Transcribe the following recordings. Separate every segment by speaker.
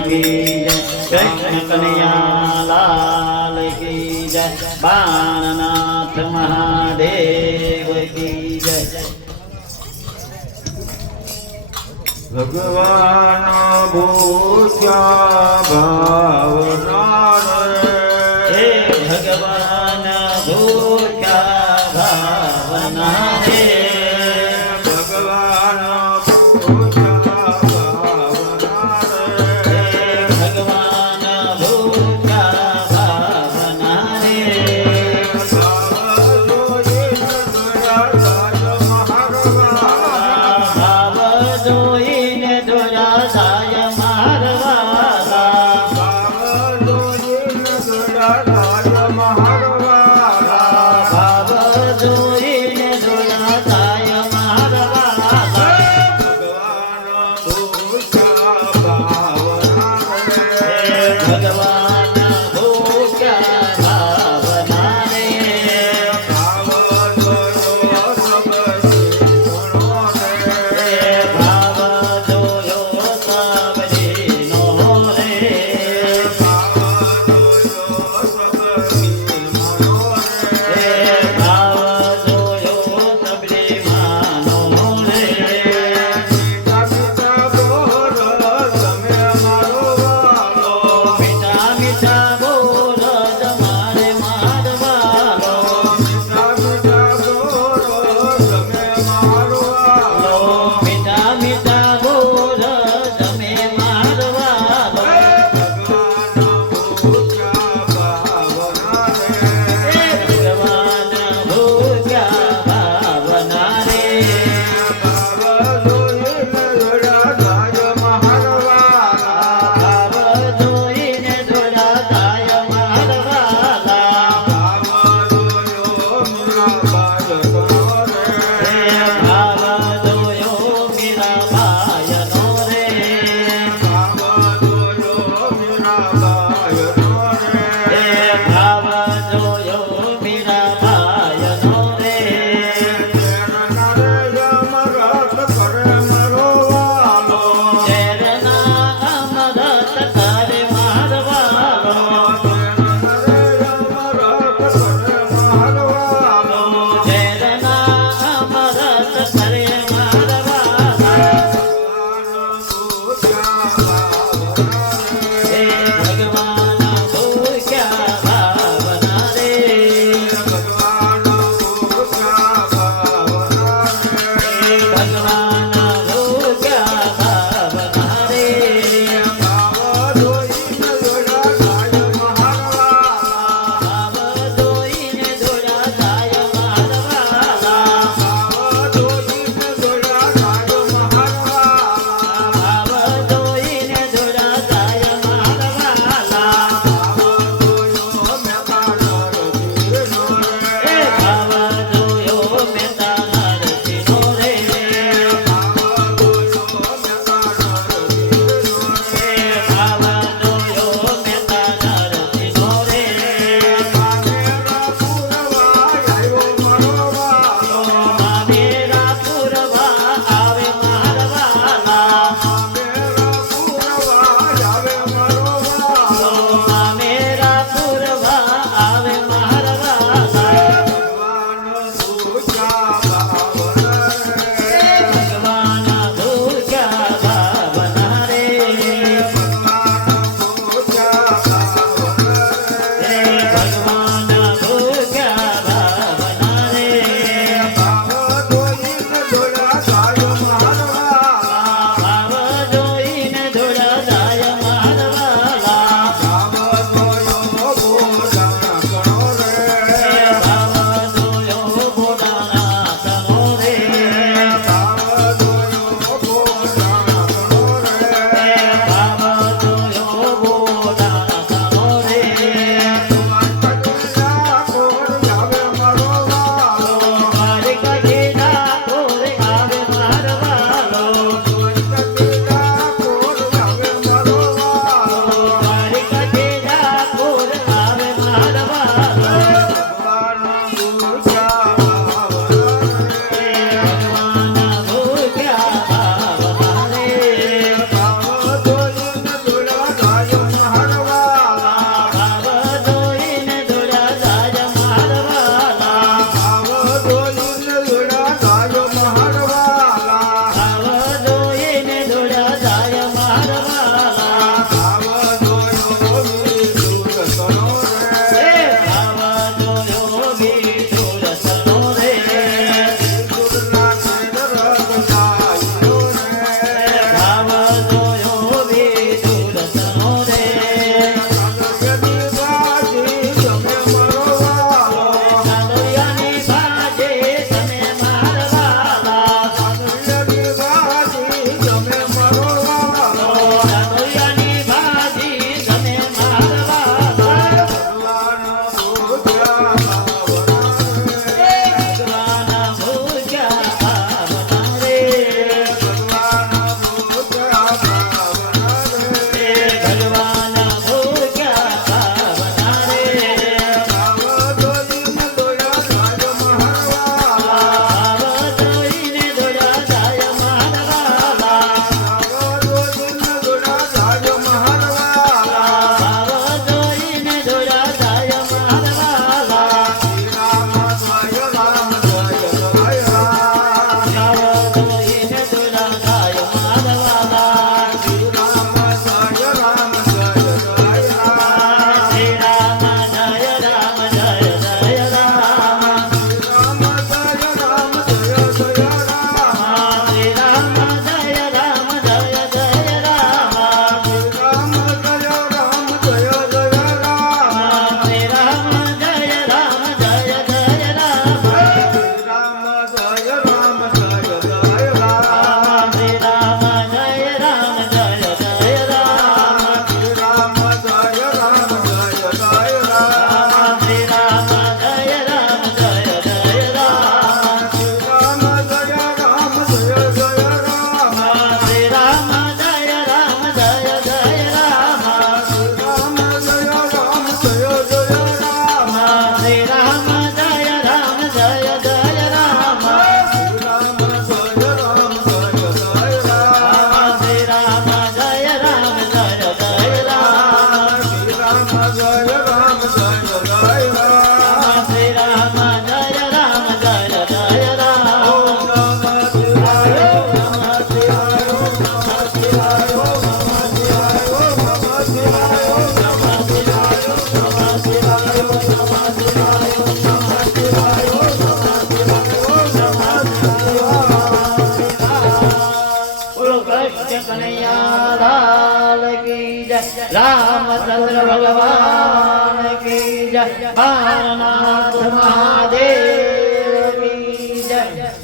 Speaker 1: કી જય કૃષ્ણ કનૈયા લાલ કી જય બાણનાથ મહાદેવ કી જય
Speaker 2: ભગવાન ભૂખ્યા ભાવનાર Lord.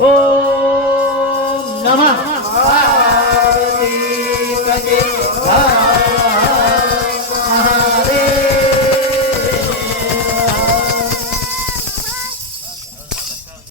Speaker 1: મહાદેવ કી જય ઓમ નમઃ